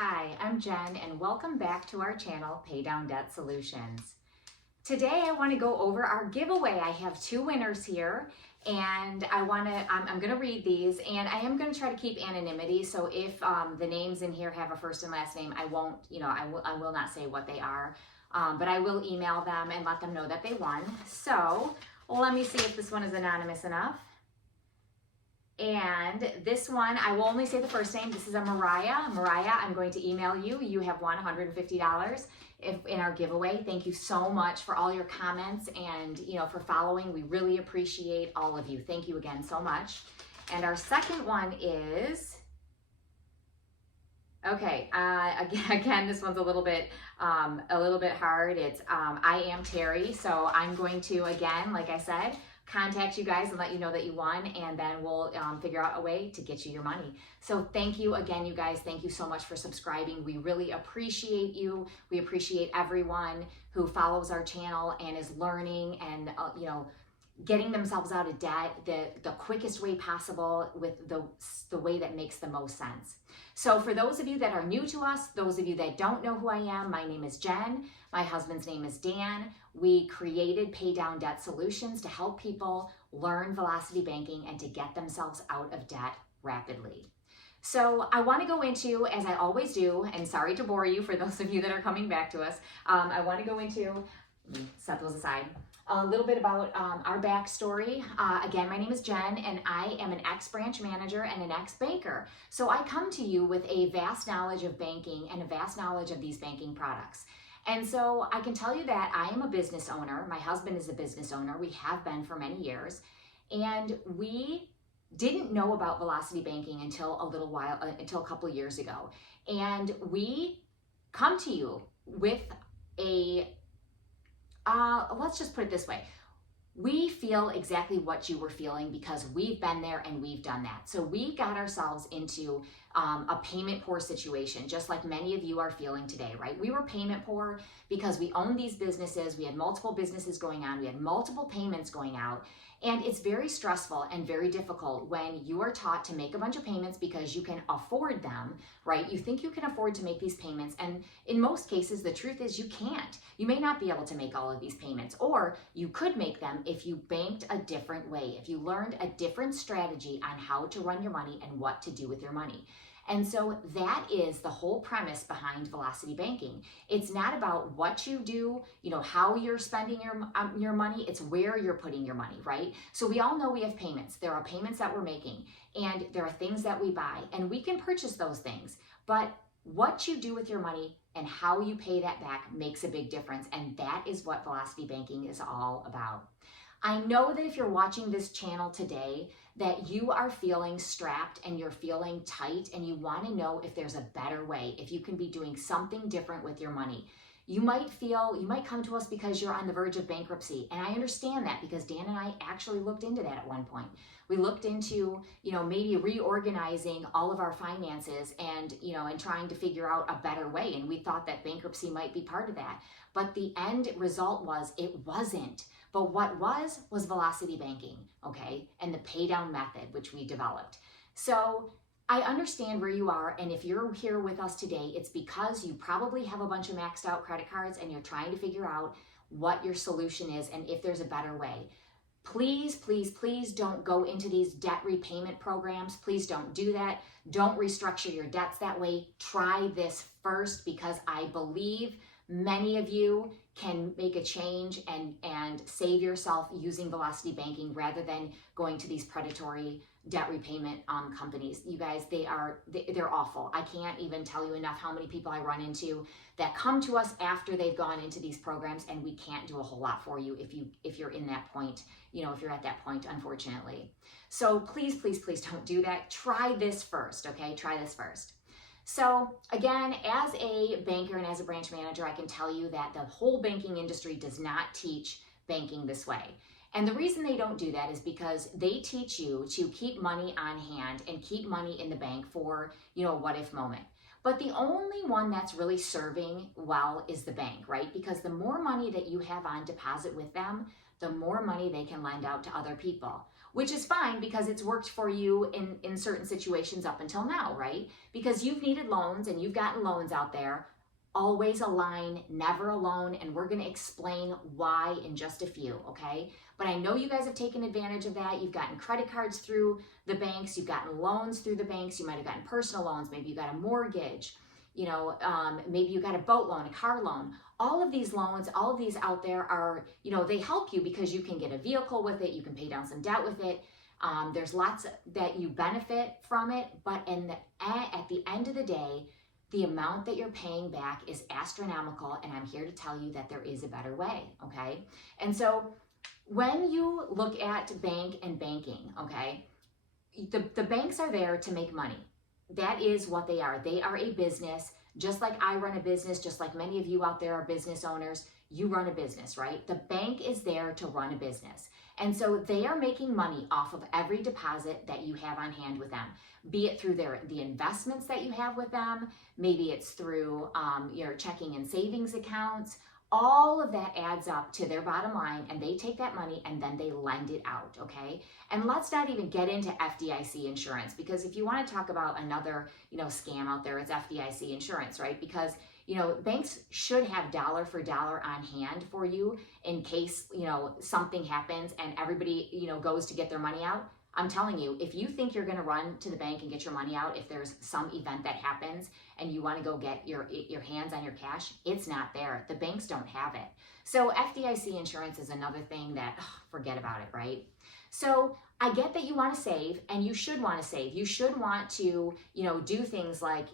Hi, I'm Jen and welcome back to our channel, Pay Down Debt Solutions. Today I want to go over our giveaway. I have two winners here and I'm going to read these, and I am going to try to keep anonymity. So if the names in here have a first and last name, I won't, I will not say what they are, but I will email them and let them know that they won. So let me see if this one is anonymous enough. And this one, I will only say the first name. This is a Mariah. Mariah, I'm going to email you. You have won $150 in our giveaway. Thank you so much for all your comments and for following. We really appreciate all of you. Thank you again so much. And our second one is, okay, again, this one's a little bit hard. It's I am Terry. So I'm going to, again, like I said, contact you guys and let you know that you won, and then we'll figure out a way to get you your money. So thank you again, you guys. Thank you so much for subscribing. We really appreciate you. We appreciate everyone who follows our channel and is learning and getting themselves out of debt the quickest way possible with the way that makes the most sense. So for those of you that are new to us, those of you that don't know who I am, my name is Jen. My husband's name is Dan. We created Pay Down Debt Solutions to help people learn velocity banking and to get themselves out of debt rapidly. So I want to go into, as I always do, and sorry to bore you for those of you that are coming back to us, I want to go into, let me set those aside, a little bit about our backstory. Again, my name is Jen, and I am an ex-branch manager and an ex-banker. So I come to you with a vast knowledge of banking and a vast knowledge of these banking products. And so I can tell you that I am a business owner. My husband is a business owner. We have been for many years. And we didn't know about velocity banking until a couple years ago. And we come to you with let's just put it this way. We feel exactly what you were feeling because we've been there and we've done that. So we got ourselves into a payment poor situation, just like many of you are feeling today, right? We were payment poor because we owned these businesses. We had multiple businesses going on. We had multiple payments going out. And it's very stressful and very difficult when you are taught to make a bunch of payments because you can afford them, right? You think you can afford to make these payments. And in most cases, the truth is you can't. You may not be able to make all of these payments, or you could make them if you banked a different way, if you learned a different strategy on how to run your money and what to do with your money. And so that is the whole premise behind velocity banking. It's not about what you do, how you're spending your money. It's where you're putting your money, right? So we all know we have payments. There are payments that we're making, and there are things that we buy, and we can purchase those things. But what you do with your money and how you pay that back makes a big difference, and that is what velocity banking is all about. I know that if you're watching this channel today, that you are feeling strapped and you're feeling tight and you want to know if there's a better way, if you can be doing something different with your money. You might come to us because you're on the verge of bankruptcy. And I understand that because Dan and I actually looked into that at one point. We looked into, maybe reorganizing all of our finances and trying to figure out a better way. And we thought that bankruptcy might be part of that. But the end result was it wasn't. But what was velocity banking, okay? And the pay down method, which we developed. So I understand where you are, and if you're here with us today, it's because you probably have a bunch of maxed out credit cards and you're trying to figure out what your solution is and if there's a better way. Please, please, please don't go into these debt repayment programs. Please don't do that. Don't restructure your debts that way. Try this first, because I believe many of you can make a change and save yourself using velocity banking rather than going to these predatory debt repayment companies. You guys, they're awful. I can't even tell you enough how many people I run into that come to us after they've gone into these programs, and we can't do a whole lot for you if you're in that point, if you're at that point, unfortunately. So please, please, please don't do that. Try this first, okay? Try this first. So again, as a banker and as a branch manager, I can tell you that the whole banking industry does not teach banking this way. And the reason they don't do that is because they teach you to keep money on hand and keep money in the bank for, a what if moment. But the only one that's really serving well is the bank, right? Because the more money that you have on deposit with them, the more money they can lend out to other people, which is fine because it's worked for you in certain situations up until now, right? Because you've needed loans and you've gotten loans out there. Always align, never alone, and we're going to explain why in just a few, okay? But I know you guys have taken advantage of that. You've gotten credit cards through the banks, you've gotten loans through the banks, you might have gotten personal loans, maybe you got a mortgage, maybe you got a boat loan, a car loan. All of these loans, all of these out there are, they help you because you can get a vehicle with it, you can pay down some debt with it. There's lots that you benefit from it, but at the end of the day, the amount that you're paying back is astronomical, and I'm here to tell you that there is a better way, okay? And so when you look at bank and banking, okay, the banks are there to make money. That is what they are. They are a business, just like I run a business, just like many of you out there are business owners. You run a business, right? The bank is there to run a business. And so they are making money off of every deposit that you have on hand with them, be it through the investments that you have with them, maybe it's through your checking and savings accounts. All of that adds up to their bottom line, and they take that money and then they lend it out, okay? And let's not even get into FDIC insurance, because if you want to talk about another, scam out there, it's FDIC insurance, right? Because banks should have dollar for dollar on hand for you in case, something happens and everybody, goes to get their money out. I'm telling you, if you think you're going to run to the bank and get your money out, if there's some event that happens and you want to go get your hands on your cash, it's not there. The banks don't have it. So FDIC insurance is another thing that, forget about it, right? So I get that you want to save, and you should want to save. You should want to, do things like,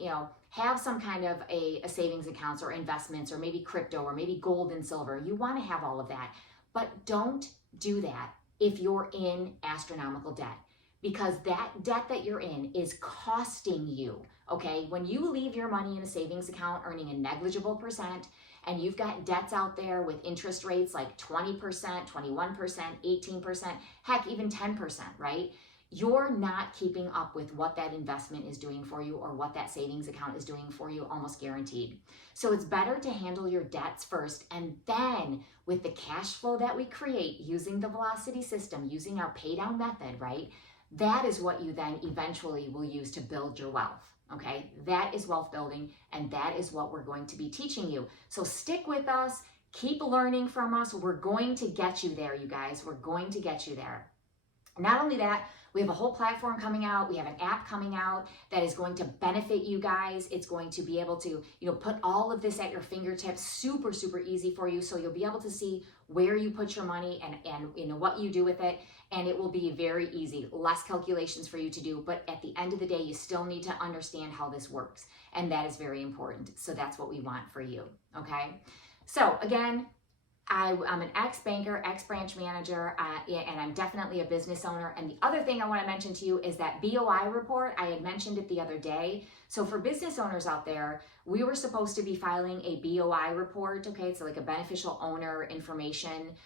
have some kind of a savings accounts or investments, or maybe crypto, or maybe gold and silver. You want to have all of that, but don't do that if you're in astronomical debt, because that debt that you're in is costing you, okay? When you leave your money in a savings account earning a negligible percent, and you've got debts out there with interest rates like 20%, 21%, 18%, heck, even 10%, right? You're not keeping up with what that investment is doing for you or what that savings account is doing for you, almost guaranteed. So it's better to handle your debts first, and then with the cash flow that we create using the velocity system, using our pay down method, right? That is what you then eventually will use to build your wealth. Okay, that is wealth building, and that is what we're going to be teaching you. So stick with us, keep learning from us. We're going to get you there, you guys. We're going to get you there. Not only that, we have a whole platform coming out. We have an app coming out that is going to benefit you guys. It's going to be able to, put all of this at your fingertips, super, super easy for you. So you'll be able to see where you put your money and what you do with it. And it will be very easy, less calculations for you to do. But at the end of the day, you still need to understand how this works. And that is very important. So that's what we want for you. Okay. So again, I'm an ex-banker, ex-branch manager, and I'm definitely a business owner. And the other thing I want to mention to you is that BOI report. I had mentioned it the other day. So for business owners out there, we were supposed to be filing a BOI report. Okay, it's like a beneficial owner information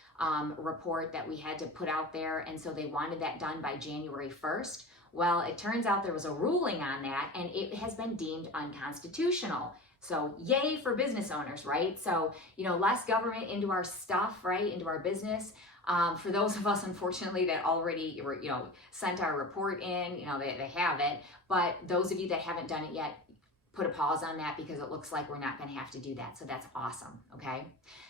report that we had to put out there. And so they wanted that done by January 1st. Well, it turns out there was a ruling on that, and it has been deemed unconstitutional. So yay for business owners, right? So, less government into our stuff, right? Into our business. For those of us, unfortunately, that already, sent our report in, they have it. But those of you that haven't done it yet, put a pause on that, because it looks like we're not going to have to do that. So that's awesome, okay?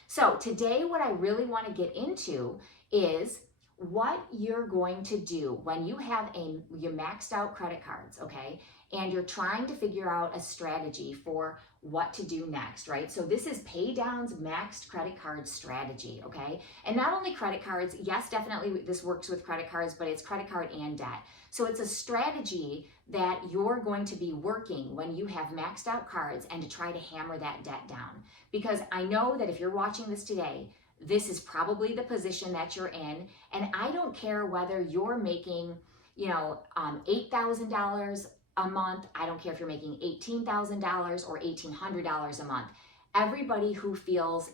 So today, what I really want to get into is what you're going to do when you have your maxed out credit cards, okay? And you're trying to figure out a strategy for what to do next, right? So this is Paydown's maxed credit card strategy, okay? And not only credit cards, yes, definitely this works with credit cards, but it's credit card and debt. So it's a strategy that you're going to be working when you have maxed out cards, and to try to hammer that debt down. Because I know that if you're watching this today, this is probably the position that you're in. And I don't care whether you're making, $8,000 a month. I don't care if you're making $18,000 or $1,800 a month. Everybody who feels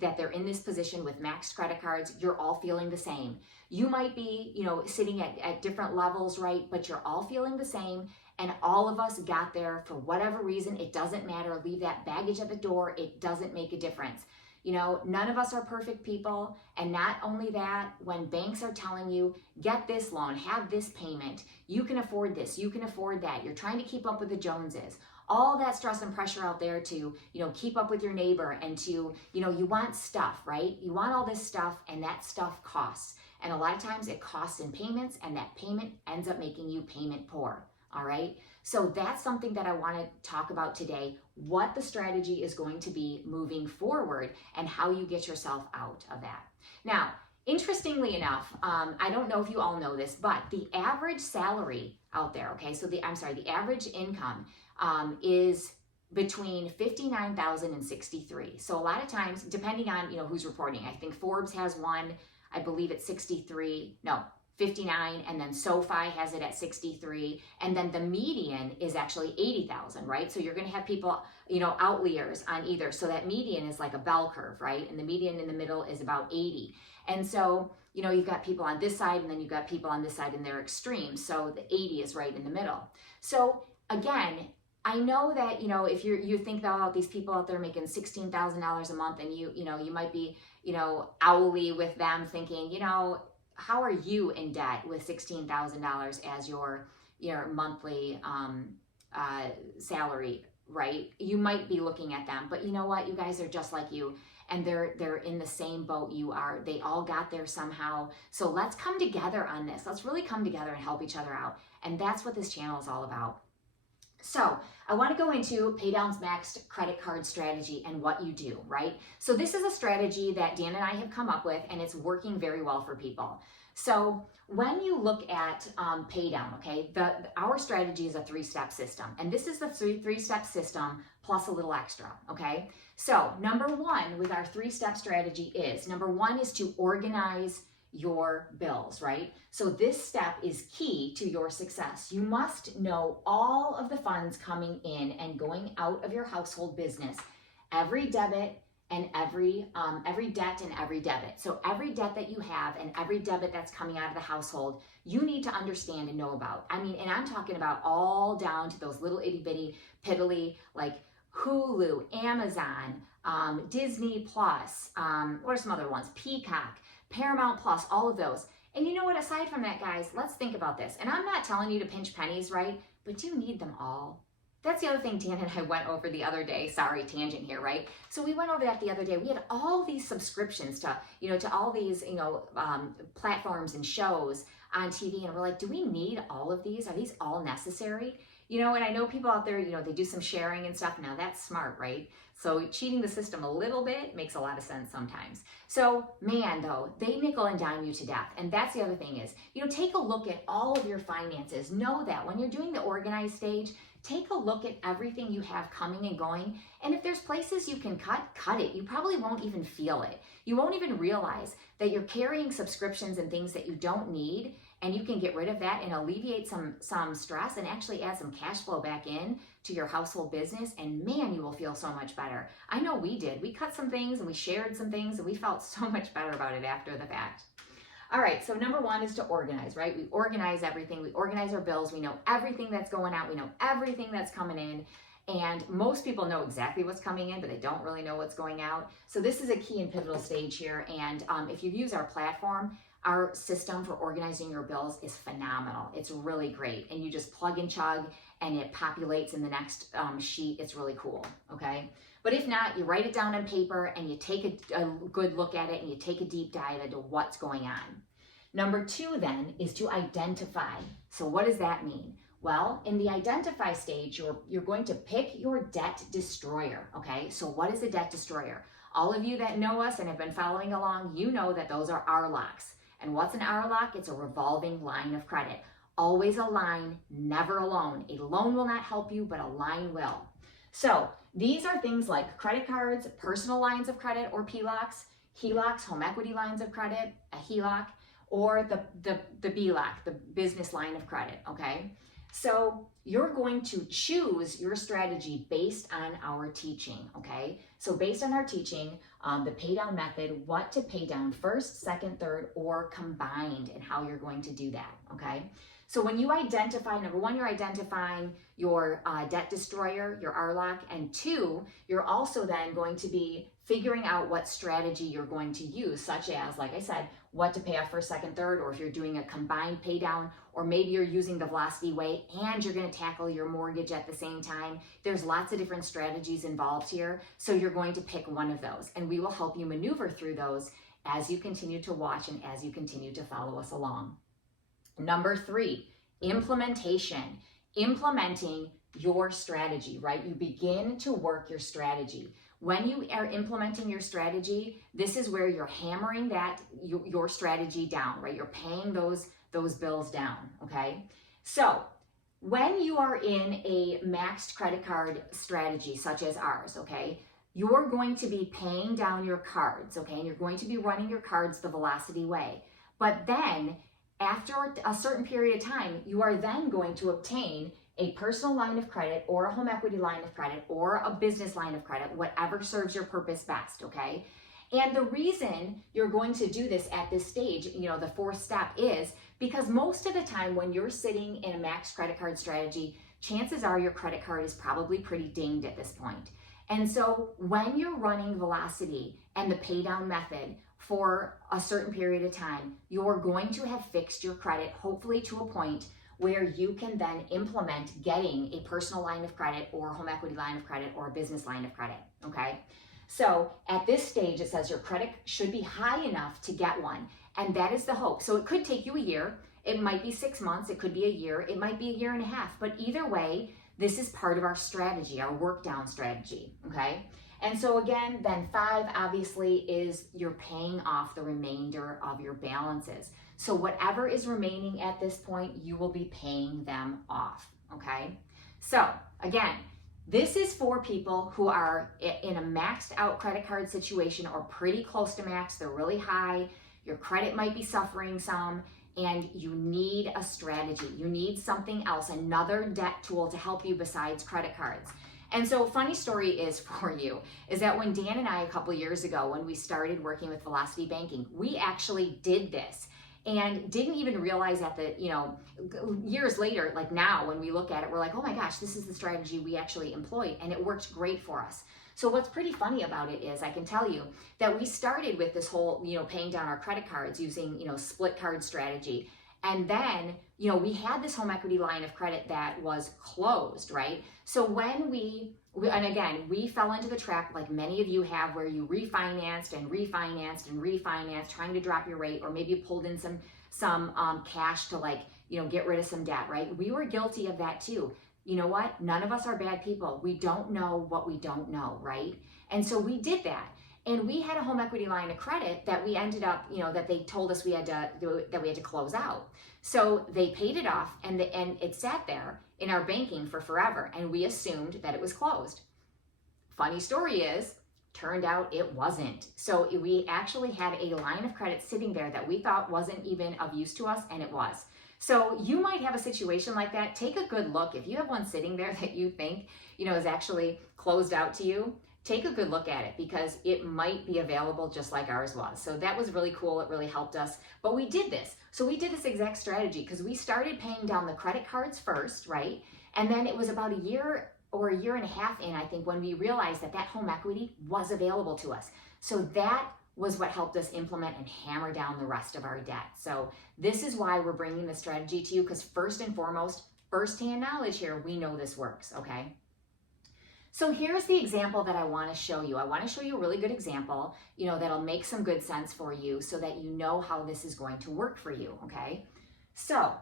that they're in this position with maxed credit cards, you're all feeling the same. You might be, sitting at different levels, right? But you're all feeling the same. And all of us got there for whatever reason. It doesn't matter. Leave that baggage at the door. It doesn't make a difference. You know, none of us are perfect people. And not only that, when banks are telling you, get this loan, have this payment, you can afford this, you can afford that, you're trying to keep up with the Joneses, all that stress and pressure out there to, you know, keep up with your neighbor and to, you know, you want stuff, right? You want all this stuff, and that stuff costs. And a lot of times it costs in payments, and that payment ends up making you payment poor. All right. So that's something that I want to talk about today, what the strategy is going to be moving forward and how you get yourself out of that. Now, interestingly enough, I don't know if you all know this, but the average salary out there, okay, so the average income is between 59,000 and 63. So a lot of times, depending on, you know, who's reporting, I think Forbes has one, I believe it's 59, and then SoFi has it at 63, and then the median is actually 80,000, right? So you're going to have people, you know, outliers on either. So that median is like a bell curve, right? And the median in the middle is about 80. And so, you know, you've got people on this side, and then you've got people on this side, and they're extremes. So the 80 is right in the middle. So again, I know that, you know, if you think about these people out there making $16,000 a month, and you know, you might be, you know, owly with them thinking, you know, how are you in debt with $16,000 as your monthly salary, right? You might be looking at them, but you know what? You guys are just like you, and they're in the same boat you are. They all got there somehow. So let's come together on this. Let's really come together and help each other out. And that's what this channel is all about. So I want to go into Paydowns Maxed credit card strategy and what you do, right? So this is a strategy that Dan and I have come up with, and it's working very well for people. So when you look at Paydown, okay, our strategy is a three-step system, and this is the three-step system plus a little extra, okay? So number one with our three-step strategy is, number one is to organize your bills, right? So this step is key to your success. You must know all of the funds coming in and going out of your household business, every debit and every debt and every debit. So every debt that you have and every debit that's coming out of the household, you need to understand and know about. I mean, and I'm talking about all down to those little itty bitty piddly, like Hulu, Amazon, Disney Plus, what are some other ones? Peacock, Paramount Plus, all of those. And you know what, aside from that, guys, let's think about this. And I'm not telling you to pinch pennies, right? But do you need them all? That's the other thing Dan and I went over the other day. Sorry, tangent here, right? So we went over that the other day. We had all these subscriptions to, you know, to all these, you know, platforms and shows on TV. And we're like, do we need all of these? Are these all necessary? You know, and I know people out there, you know, they do some sharing and stuff. Now that's smart, right? So cheating the system a little bit makes a lot of sense sometimes. So man, though, they nickel and dime you to death. And that's the other thing is, you know, take a look at all of your finances. Know that when you're doing the organized stage, take a look at everything you have coming and going. And if there's places you can cut it. You probably won't even feel it. You won't even realize that you're carrying subscriptions and things that you don't need. And you can get rid of that and alleviate some stress and actually add some cash flow back in to your household business. And man, you will feel so much better. I know we did. We cut some things and we shared some things and we felt so much better about it after the fact. All right, so number one is to organize, right? We organize everything. We organize our bills. We know everything that's going out. We know everything that's coming in. And most people know exactly what's coming in, but they don't really know what's going out. So this is a key and pivotal stage here. And if you use our platform, our system for organizing your bills is phenomenal. It's really great. And you just plug and chug and it populates in the next sheet. It's really cool, okay? But if not, you write it down on paper and you take a good look at it and you take a deep dive into what's going on. Number two then is to identify. So what does that mean? Well, in the identify stage, you're going to pick your debt destroyer, okay? So what is a debt destroyer? All of you that know us and have been following along, you know that those are RLOCs. And what's an RLOC? It's a revolving line of credit. Always a line, never a loan. A loan will not help you, but a line will. So these are things like credit cards, personal lines of credit or PLOCs, HELOCs, home equity lines of credit, a HELOC, or the BLOC, the business line of credit, okay? So you're going to choose your strategy based on our teaching, okay? So based on our teaching, the pay down method, what to pay down first, second, third, or combined, and how you're going to do that, okay? So when you identify, number one, you're identifying your debt destroyer, your RLOC, and two, you're also then going to be figuring out what strategy you're going to use, such as, like I said, what to pay off first, second, third, or if you're doing a combined pay down, or maybe you're using the Velocity Way and you're going to tackle your mortgage at the same time. There's lots of different strategies involved here, so you're going to pick one of those, and we will help you maneuver through those as you continue to watch and as you continue to follow us along. Number three, implementation. Implementing your strategy, right? You begin to work your strategy. When you are implementing your strategy, this is where you're hammering your strategy down, right? You're paying those bills down, okay? So when you are in a maxed credit card strategy, such as ours, okay, you're going to be paying down your cards, okay? And you're going to be running your cards the Velocity Way. But then after a certain period of time, you are then going to obtain a personal line of credit or a home equity line of credit or a business line of credit, whatever serves your purpose best, okay? And the reason you're going to do this at this stage, the fourth step, is because most of the time when you're sitting in a max credit card strategy, chances are your credit card is probably pretty dinged at this point. And so when you're running Velocity and the pay down method for a certain period of time, you're going to have fixed your credit, hopefully to a point where you can then implement getting a personal line of credit or a home equity line of credit or a business line of credit, okay? So at this stage, it says your credit should be high enough to get one, and that is the hope. So it could take you a year, it might be 6 months, it could be a year, it might be a year and a half, but either way, this is part of our strategy, our work down strategy, okay? And so again, then 5 obviously is you're paying off the remainder of your balances. So whatever is remaining at this point, you will be paying them off, okay? So again, this is for people who are in a maxed out credit card situation or pretty close to max, they're really high, your credit might be suffering some, and you need a strategy. You need something else, another debt tool to help you besides credit cards. And so funny story is for you, is that when Dan and I a couple years ago, when we started working with Velocity Banking, we actually did this and didn't even realize at the, years later, like now when we look at it, we're like, oh my gosh, this is the strategy we actually employed and it worked great for us. So what's pretty funny about it is I can tell you that we started with this whole, paying down our credit cards using, split card strategy. And then, we had this home equity line of credit that was closed, right? So when and again, we fell into the trap like many of you have where you refinanced and refinanced and refinanced, trying to drop your rate, or maybe you pulled in some cash to get rid of some debt, right? We were guilty of that too. You know what? None of us are bad people. We don't know what we don't know, right? And so we did that. And we had a home equity line of credit that we ended up, that they told us we had to close out. So they paid it off and it sat there in our banking for forever. And we assumed that it was closed. Funny story is, turned out it wasn't. So we actually had a line of credit sitting there that we thought wasn't even of use to us, and it was. So you might have a situation like that. Take a good look. If you have one sitting there that you think, is actually closed out to you, take a good look at it because it might be available just like ours was. So that was really cool. It really helped us. But we did this. So we did this exact strategy because we started paying down the credit cards first, right? And then it was about a year or a year and a half in, I think, when we realized that home equity was available to us. So that was what helped us implement and hammer down the rest of our debt. So this is why we're bringing this strategy to you, because first and foremost, firsthand knowledge here, we know this works, okay? So here's the example that I want to show you. I want to show you a really good example, that'll make some good sense for you so that you know how this is going to work for you, okay? So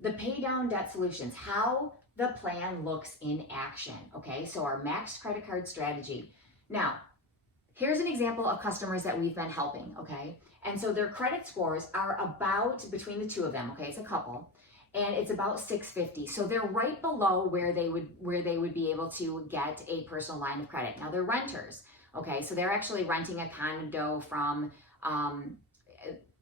the pay down debt solutions, how the plan looks in action, okay? So our max credit card strategy. Now, here's an example of customers that we've been helping, okay? And so their credit scores are about, between the two of them, okay, it's a couple, and it's about 650. So they're right below where they would be able to get a personal line of credit. Now they're renters, okay? So they're actually renting a condo from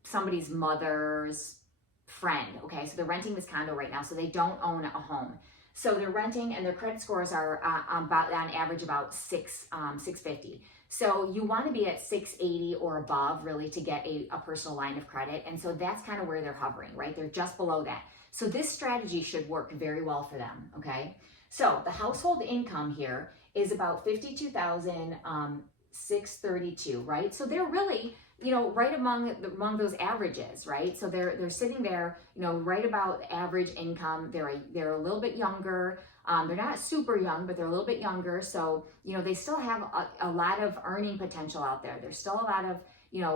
somebody's mother's friend, okay? So they're renting this condo right now, so they don't own a home. So they're renting, and their credit scores are about on average about 650. So you want to be at 680 or above really to get a personal line of credit. And so that's kind of where they're hovering, right? They're just below that. So this strategy should work very well for them, okay? So the household income here is about 52,632, right? So they're really, right among those averages, right? So they're sitting there, right about average income. They're a little bit younger. They're not super young, but they're a little bit younger. So, they still have a lot of earning potential out there. There's still a lot of,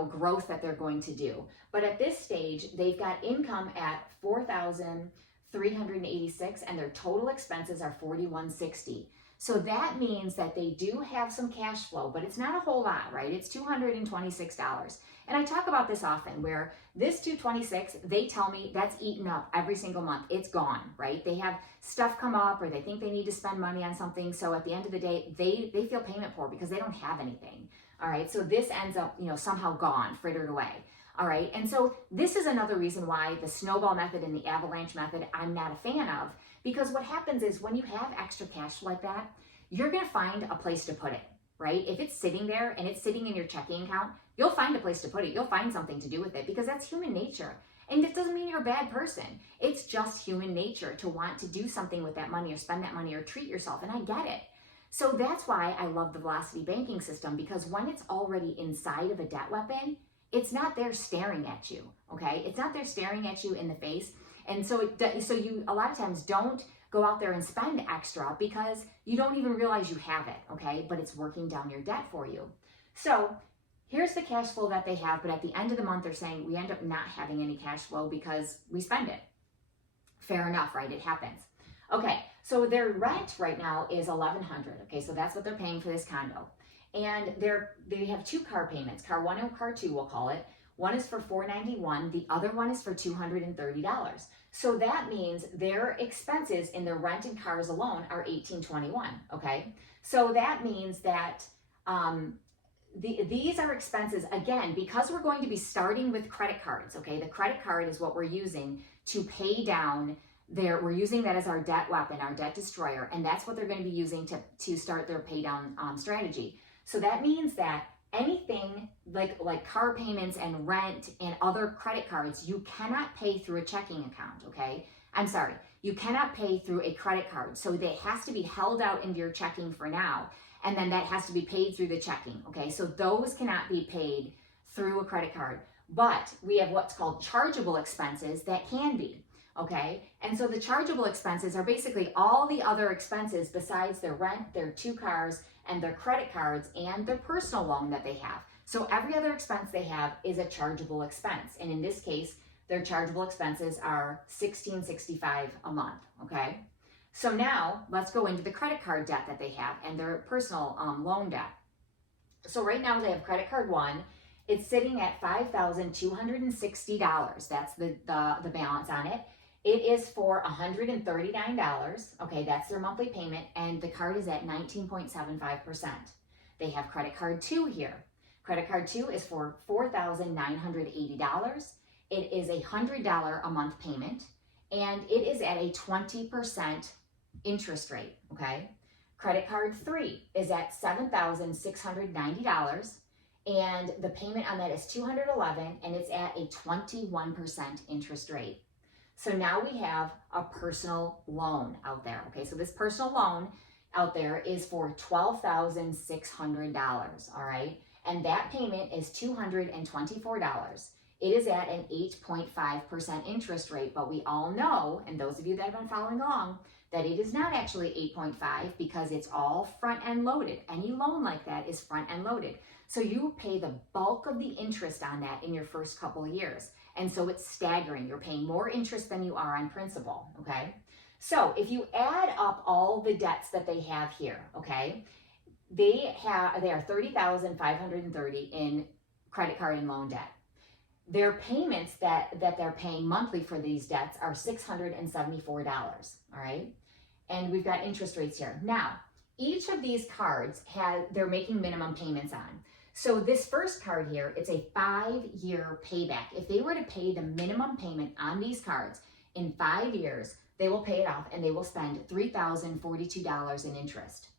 growth that they're going to do. But at this stage, they've got income at 4,386 and their total expenses are 4,160. So that means that they do have some cash flow, but it's not a whole lot, right? It's $226. And I talk about this often where this $226, they tell me that's eaten up every single month. It's gone, right? They have stuff come up or they think they need to spend money on something. So at the end of the day, they feel payment poor because they don't have anything. All right. So this ends up, somehow gone, frittered away. All right. And so this is another reason why the snowball method and the avalanche method I'm not a fan of, because what happens is when you have extra cash like that, you're going to find a place to put it, right? If it's sitting there and it's sitting in your checking account, you'll find a place to put it. You'll find something to do with it because that's human nature. And it doesn't mean you're a bad person. It's just human nature to want to do something with that money or spend that money or treat yourself. And I get it. So that's why I love the Velocity banking system, because when it's already inside of a debt weapon, it's not there staring at you, okay? It's not there staring at you in the face. And so you a lot of times don't go out there and spend extra because you don't even realize you have it, okay? But it's working down your debt for you. So here's the cash flow that they have, but at the end of the month, they're saying we end up not having any cash flow because we spend it. Fair enough, right? It happens. Okay, so their rent right now is $1,100. Okay, so that's what they're paying for this condo. And they have two car payments, car one and car two, we'll call it. One is for $491, the other one is for $230. So that means their expenses in their rent and cars alone are $1,821, okay? So that means that these are expenses, again, because we're going to be starting with credit cards, okay? The credit card is what we're using to pay down we're using that as our debt weapon, our debt destroyer, and that's what they're going to be using to start their pay down strategy. So that means that anything like car payments and rent and other credit cards, you cannot pay through a checking account, okay? I'm sorry, you cannot pay through a credit card. So that has to be held out into your checking for now, and then that has to be paid through the checking, okay? So those cannot be paid through a credit card. But we have what's called chargeable expenses that can be. Okay, and so the chargeable expenses are basically all the other expenses besides their rent, their two cars, and their credit cards, and their personal loan that they have. So every other expense they have is a chargeable expense. And in this case, their chargeable expenses are $1,665 a month, okay? So now let's go into the credit card debt that they have and their personal loan debt. So right now they have credit card one. It's sitting at $5,260. That's the balance on it. It is for $139, okay, that's their monthly payment, and the card is at 19.75%. They have credit card two here. Credit card two is for $4,980. It is a $100 a month payment, and it is at a 20% interest rate, okay? Credit card three is at $7,690, and the payment on that is $211, and it's at a 21% interest rate. So now we have a personal loan out there, okay? So this personal loan out there is for $12,600, all right? And that payment is $224. It is at an 8.5% interest rate, but we all know, and those of you that have been following along, that it is not actually 8.5 because it's all front-end loaded. Any loan like that is front-end loaded. So you pay the bulk of the interest on that in your first couple of years. And so it's staggering. You're paying more interest than you are on principal, okay? So if you add up all the debts that they have here, okay, they are $30,530 in credit card and loan debt. Their payments that they're paying monthly for these debts are $674, all right? And we've got interest rates here. Now, each of these cards they're making minimum payments on. So this first card here, it's a 5-year payback. If they were to pay the minimum payment on these cards in 5 years, they will pay it off and they will spend $3,042 in interest.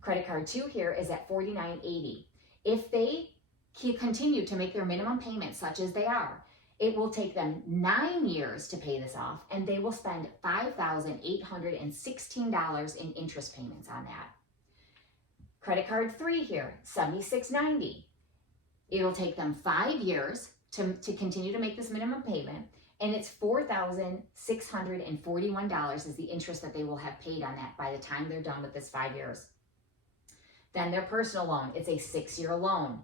Credit card two here is at $4,980. If they continue to make their minimum payments such as they are, It will take them 9 years to pay this off, and they will spend $5,816 in interest payments on that. Credit card 3 here, $76.90. It'll take them 5 years to continue to make this minimum payment, and it's $4,641 is the interest that they will have paid on that by the time they're done with this 5 years. Then their personal loan, it's a 6-year loan.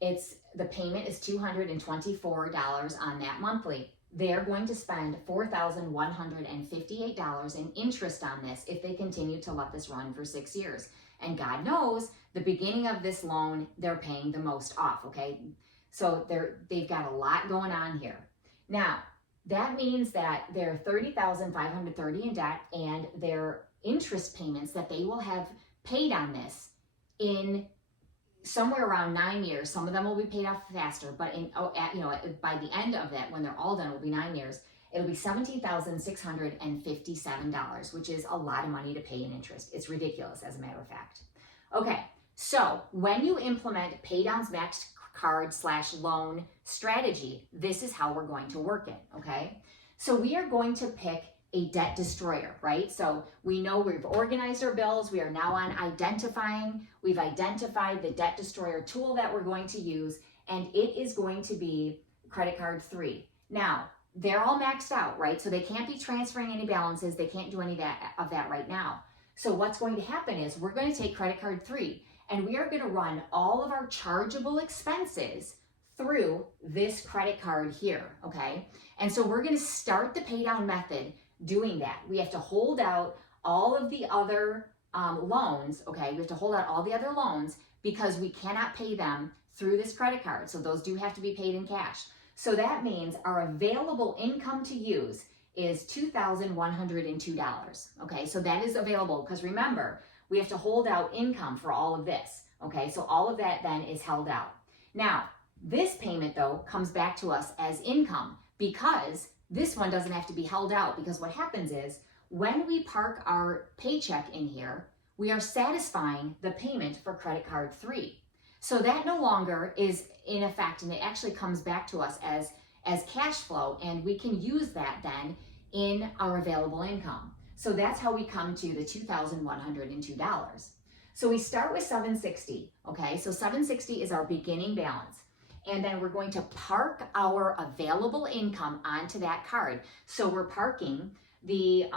The payment is $224 on that monthly. They're going to spend $4,158 in interest on this if they continue to let this run for 6 years. And God knows, the beginning of this loan, they're paying the most off, okay? So they've got a lot going on here. Now, that means that they're $30,530 in debt, and their interest payments that they will have paid on this in somewhere around 9 years. Some of them will be paid off faster, but by the end of that, when they're all done, it will be 9 years. It'll be $17,657, which is a lot of money to pay in interest. It's ridiculous, as a matter of fact. Okay, so when you implement Paydowns Max Card / loan strategy, this is how we're going to work it, okay? So we are going to pick a debt destroyer, right? So we know we've organized our bills. We are now on identifying. We've identified the debt destroyer tool that we're going to use, and it is going to be credit card 3. Now, they're all maxed out, right? So they can't be transferring any balances. They can't do any of that right now. So what's going to happen is we're going to take credit card 3, and we are going to run all of our chargeable expenses through this credit card here, okay? And so we're going to start the pay down method doing that. We have to hold out all of the other loans, okay? We have to hold out all the other loans because we cannot pay them through this credit card. So those do have to be paid in cash. So that means our available income to use is $2,102, okay? So that is available because remember, we have to hold out income for all of this, okay? So all of that then is held out. Now, this payment though comes back to us as income because this one doesn't have to be held out, because what happens is when we park our paycheck in here, we are satisfying the payment for credit card 3. So that no longer is in effect, and it actually comes back to us as cash flow, and we can use that then in our available income. So that's how we come to the $2,102. So we start with $760, okay? So $760 is our beginning balance. And then we're going to park our available income onto that card. So we're parking the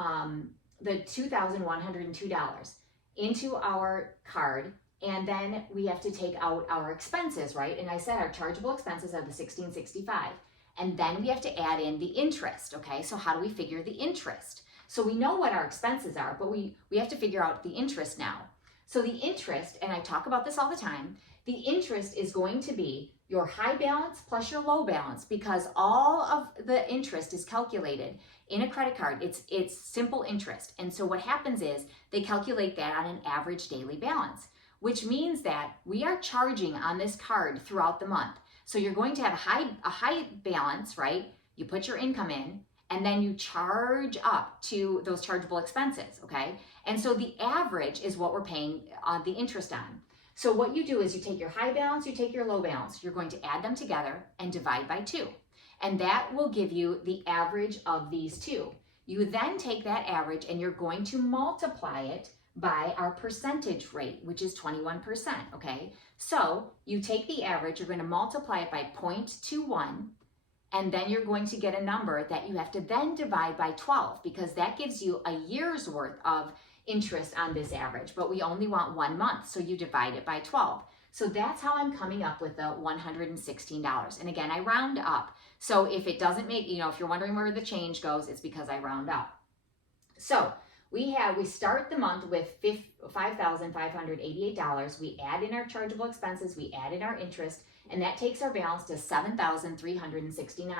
$2,102 into our card, and then we have to take out our expenses, right? And I said our chargeable expenses are the $1,665. And then we have to add in the interest, okay? So how do we figure the interest? So we know what our expenses are, but we have to figure out the interest now. So the interest, and I talk about this all the time, the interest is going to be your high balance plus your low balance, because all of the interest is calculated in a credit card. It's simple interest. And so what happens is they calculate that on an average daily balance, which means that we are charging on this card throughout the month. So you're going to have a high balance, right? You put your income in, and then you charge up to those chargeable expenses, okay? And so the average is what we're paying the interest on. So what you do is you take your high balance, you take your low balance, you're going to add them together and divide by 2. And that will give you the average of these two. You then take that average and you're going to multiply it by our percentage rate, which is 21%, okay? So you take the average, you're going to multiply it by 0.21, and then you're going to get a number that you have to then divide by 12, because that gives you a year's worth of interest on this average, but we only want 1 month, so you divide it by 12. So that's how I'm coming up with the $116. And again, I round up. So if it doesn't make, if you're wondering where the change goes, it's because I round up. So we start the month with $5,588. We add in our chargeable expenses, we add in our interest, and that takes our balance to $7,369.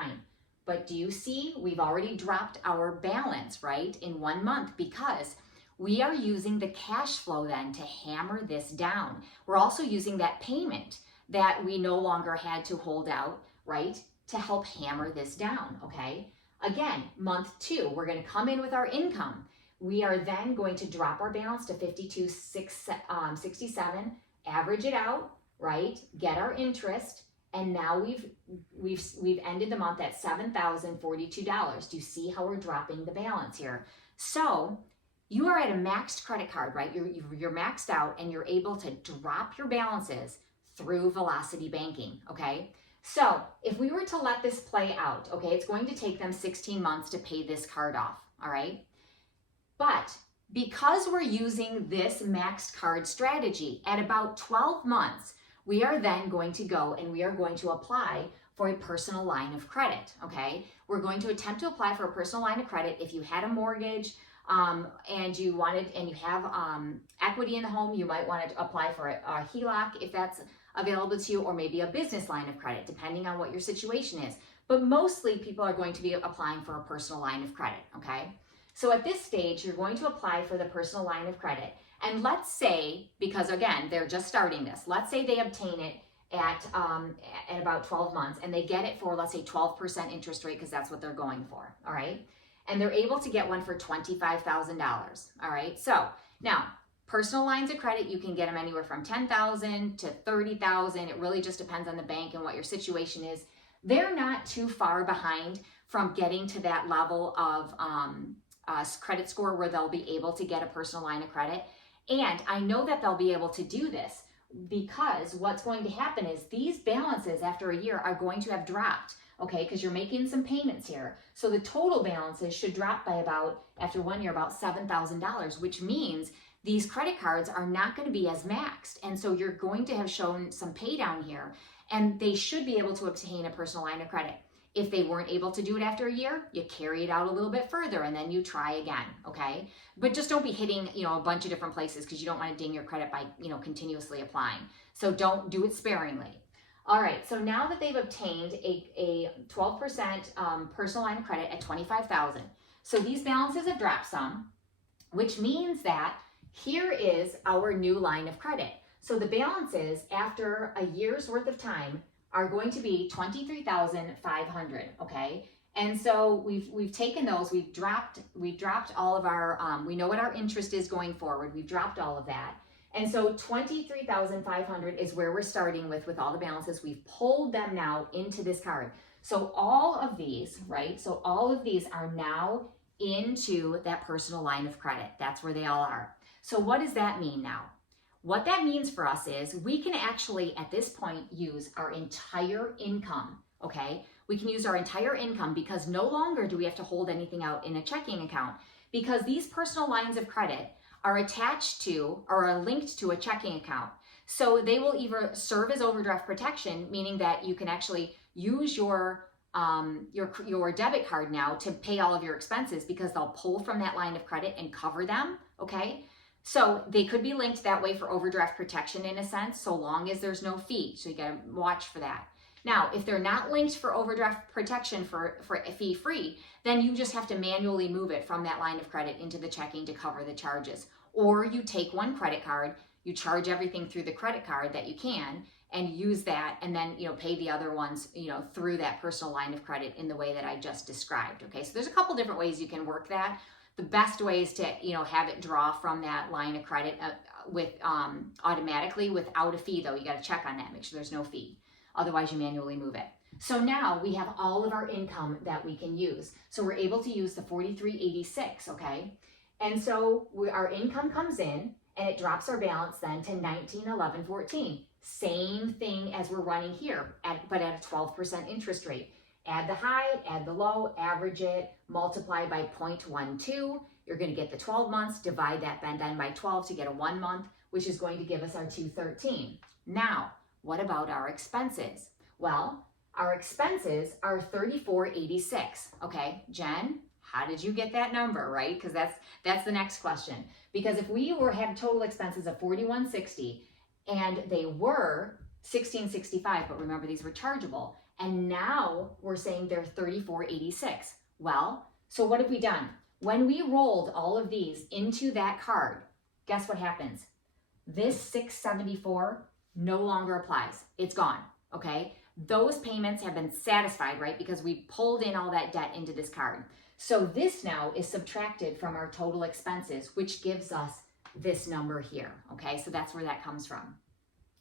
But do you see, we've already dropped our balance, right, in 1 month, because we are using the cash flow then to hammer this down. We're also using that payment that we no longer had to hold out, right, to help hammer this down, okay? Again, month 2, we're going to come in with our income. We are then going to drop our balance to $52,667, average it out, right, get our interest, and now we've ended the month at $7,042. Do you see how we're dropping the balance here? So you are at a maxed credit card, right? You're maxed out, and you're able to drop your balances through Velocity Banking, okay? So if we were to let this play out, okay, it's going to take them 16 months to pay this card off, all right? But because we're using this maxed card strategy, at about 12 months, we are then going to go and we are going to apply for a personal line of credit, okay? We're going to attempt to apply for a personal line of credit if you had a mortgage and you have equity in the home. You might want to apply for a HELOC if that's available to you, or maybe a business line of credit, depending on what your situation is. But mostly people are going to be applying for a personal line of credit, okay? So at this stage, you're going to apply for the personal line of credit. And let's say, because again, they're just starting this, let's say they obtain it at about 12 months and they get it for, let's say, 12% interest rate, because that's what they're going for, all right? And they're able to get one for $25,000, all right? So now, personal lines of credit, you can get them anywhere from $10,000 to $30,000. It really just depends on the bank and what your situation is. They're not too far behind from getting to that level of credit score where they'll be able to get a personal line of credit. And I know that they'll be able to do this because what's going to happen is these balances after a year are going to have dropped, okay, because you're making some payments here. So the total balances should drop by about, after 1 year, about $7,000, which means these credit cards are not going to be as maxed. And so you're going to have shown some pay down here, and they should be able to obtain a personal line of credit. If they weren't able to do it after a year, you carry it out a little bit further and then you try again, okay? But just don't be hitting, a bunch of different places, because you don't want to ding your credit by, continuously applying. So don't do it sparingly. All right, so now that they've obtained a 12% personal line of credit at $25,000, so these balances have dropped some, which means that here is our new line of credit. So the balances after a year's worth of time are going to be $23,500, okay? And so we've taken those, we've dropped all of our, we know what our interest is going forward, we've dropped all of that. And so $23,500 is where we're starting with all the balances. We've pulled them now into this card. So all of these, right? So all of these are now into that personal line of credit. That's where they all are. So what does that mean now? What that means for us is we can actually, at this point, use our entire income, okay? We can use our entire income because no longer do we have to hold anything out in a checking account, because these personal lines of credit are attached to or are linked to a checking account. So they will either serve as overdraft protection, meaning that you can actually use your debit card now to pay all of your expenses, because they'll pull from that line of credit and cover them, okay? So they could be linked that way for overdraft protection in a sense, so long as there's no fee. So you gotta watch for that. Now, if they're not linked for overdraft protection for fee free, then you just have to manually move it from that line of credit into the checking to cover the charges. Or you take one credit card, you charge everything through the credit card that you can, and use that, and then pay the other ones through that personal line of credit in the way that I just described. Okay, so there's a couple different ways you can work that. The best way is to have it draw from that line of credit with automatically without a fee, though. You got to check on that, make sure there's no fee. Otherwise, you manually move it. So now we have all of our income that we can use. So we're able to use the 4386, okay? And so our income comes in and it drops our balance then to 191114. Same thing as we're running here, but at a 12% interest rate. Add the high, add the low, average it, multiply by 0.12. You're going to get the 12 months, divide that then by 12 to get a 1 month, which is going to give us our 213. Now, what about our expenses? Well, our expenses are 3486. Okay, Jen, how did you get that number, right? Because that's the next question. Because if we had total expenses of 4160 and they were 1665, but remember these were chargeable, and now we're saying they're 3486. Well, so what have we done? When we rolled all of these into that card, guess what happens? This 674 no longer applies. It's gone, okay? Those payments have been satisfied, right? Because we pulled in all that debt into this card. So this now is subtracted from our total expenses, which gives us this number here, okay? So that's where that comes from.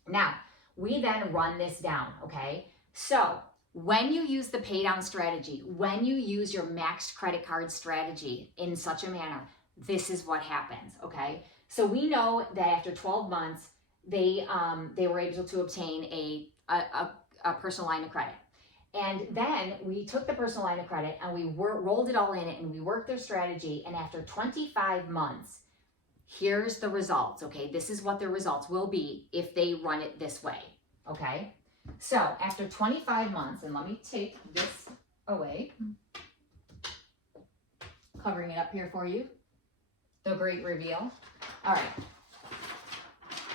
Now, we then run this down, okay? So when you use the pay down strategy, when you use your maxed credit card strategy in such a manner, this is what happens, okay? So we know that after 12 months, they were able to obtain a personal line of credit. And then we took the personal line of credit and we rolled it all in it and we worked their strategy. And after 25 months, here's the results, okay? This is what the results will be if they run it this way, okay? So after 25 months, and let me take this away, covering it up here for you, the great reveal. All right.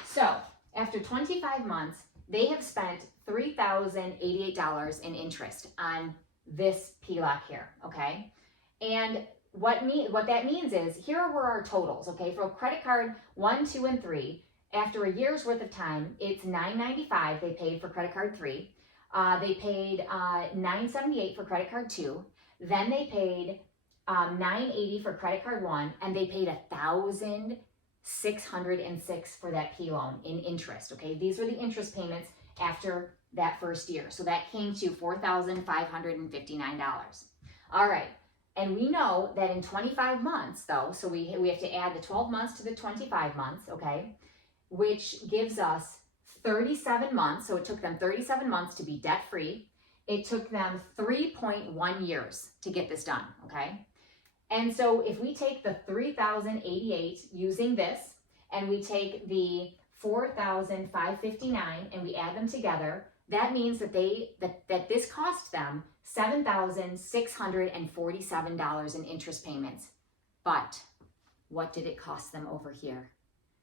So after 25 months, they have spent $3,088 in interest on this PLOC here, okay? And what that means is, here were our totals, okay? For credit card 1, 2, and 3, after a year's worth of time, it's $995 they paid for credit card 3. They paid $978 for credit card 2. Then they paid $980 for credit card 1, and they paid $1,606 for that P loan in interest, okay? These were the interest payments after that first year. So that came to $4,559. All right. And we know that in 25 months, though, so we have to add the 12 months to the 25 months, okay, which gives us 37 months. So it took them 37 months to be debt-free. It took them 3.1 years to get this done, okay? And so if we take the $3,088 using this, and we take the $4,559 and we add them together, that means that that this cost them $7,647 in interest payments. But what did it cost them over here?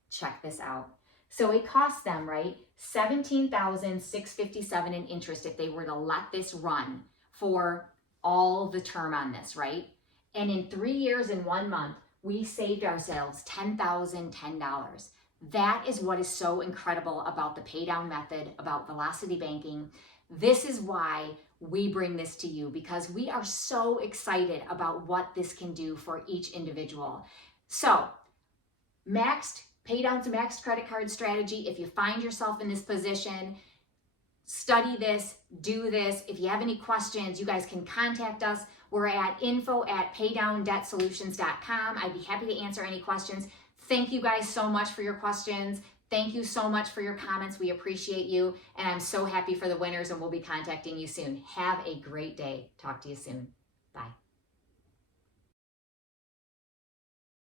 Check this out. So it cost them, right, $17,657 in interest if they were to let this run for all the term on this, right? And in 3 years and 1 month, we saved ourselves $10,010. That is what is so incredible about the pay down method, about Velocity Banking. This is why we bring this to you, because we are so excited about what this can do for each individual. So, pay down to maxed credit card strategy. If you find yourself in this position, study this, do this. If you have any questions, you guys can contact us. We're at info@paydowndebtsolutions.com. I'd be happy to answer any questions. Thank you guys so much for your questions. Thank you so much for your comments. We appreciate you. And I'm so happy for the winners, and we'll be contacting you soon. Have a great day. Talk to you soon. Bye.